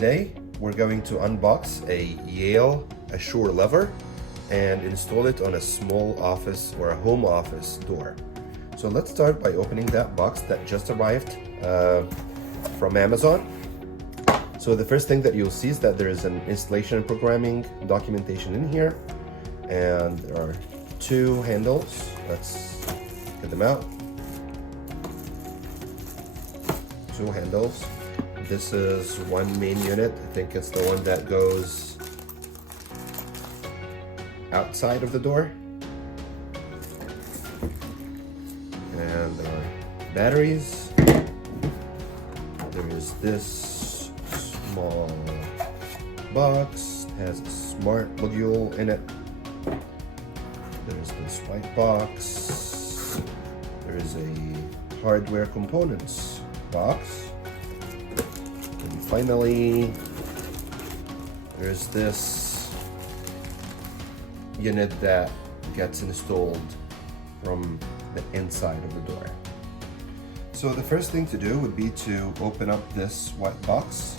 today we're going to unbox a Yale Assure lever and install it on a small office or a home office door. So let's start by opening that box that just arrived from Amazon. So the first thing that you'll see is that there is an installation and programming documentation in here, and there are two handles. Let's get them out. Two handles. This is one main unit. I think it's the one that goes outside of the door. And there are batteries. There is this small box. It has a smart module in it. There's this white box. There is a hardware components box. And finally, there's this unit that gets installed from the inside of the door. So the first thing to do would be to open up this white box.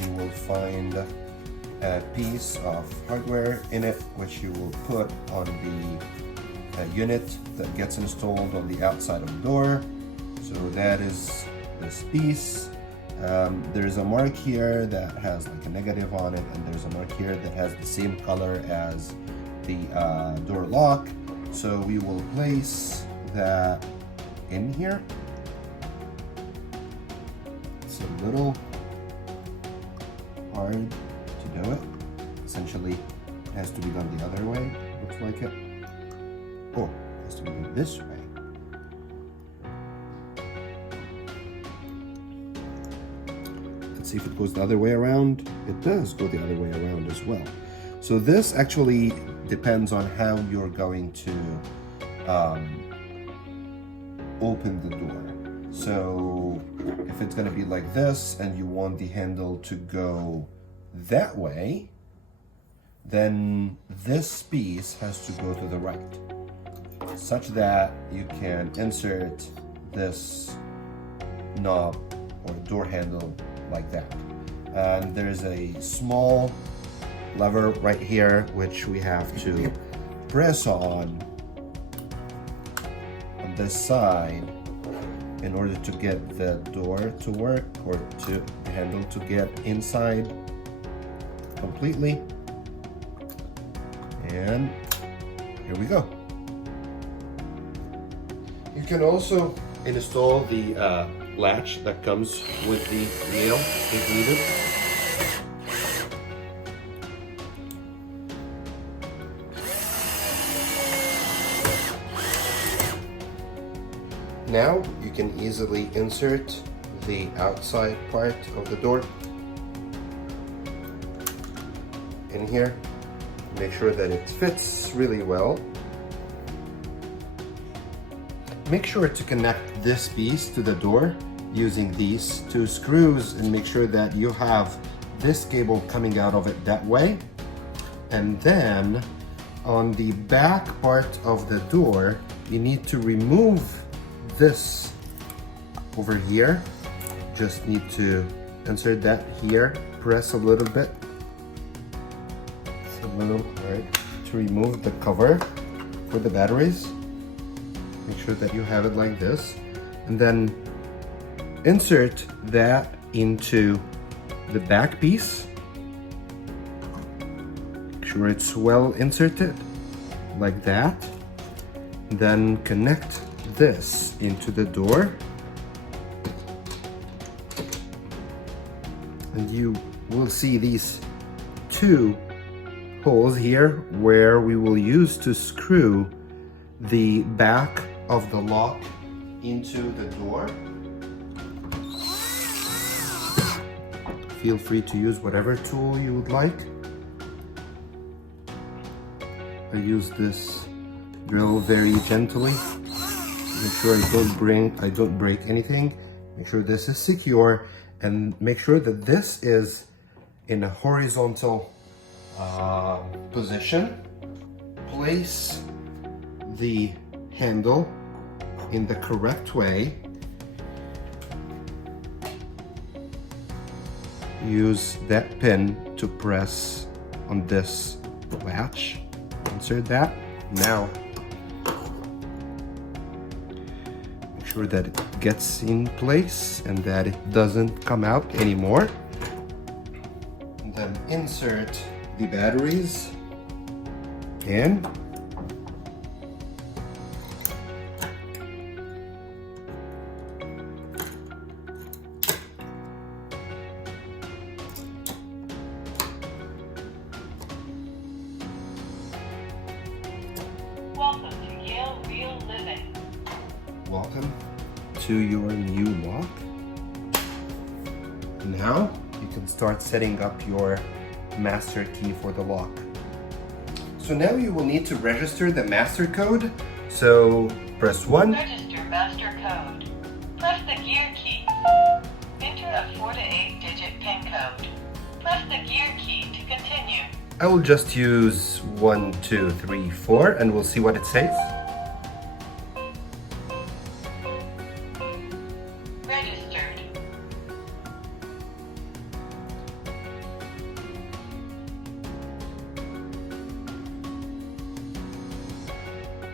You will find a piece of hardware in it, which you will put on the unit that gets installed on the outside of the door. So that is this piece. There's a mark here that has like a negative on it, and there's a mark here that has the same color as the door lock. So we will place that in here. It's a little hard to do it. Essentially, it has to be done the other way, looks like it. Oh, it has to be done this way. Let's see if it goes the other way around. It does go the other way around as well. So this actually depends on how you're going to open the door. So if it's going to be like this and you want the handle to go that way, then this piece has to go to the right, such that you can insert this knob or door handle like that. And there's a small lever right here which we have to press on this side in order to get the door to work, or to the handle to get inside completely. And here we go. You can also install the latch that comes with the Yale if needed. Now you can easily insert the outside part of the door in here. Make sure that it fits really well. Make sure to connect this piece to the door using these two screws, and make sure that you have this cable coming out of it that way. And then on the back part of the door, you need to remove this over here. Just need to insert that here, press a little bit, right, to remove the cover for the batteries. Make sure that you have it like this, and then insert that into the back piece. Make sure it's well inserted like that. Then connect this into the door, and you will see these two holes here where we will use to screw the back of the lock into the door. Feel free to use whatever tool you would like. I use this drill very gently. Make sure I don't break anything. Make sure this is secure, and make sure that this is in a horizontal position. Place the handle in the correct way. use that pin to press on this latch. Insert that. Now, make sure that it gets in place and that it doesn't come out anymore. And then insert the batteries in. Welcome to Yale Real Living. Welcome to your new lock. Now you can start setting up your master key for the lock. So now you will need to register the master code. So press 1. Register master code. Press the gear key. Enter a 4 to 8 digit PIN code. Press the gear key to continue. I will just use 1, 2, 3, 4 and we'll see what it says.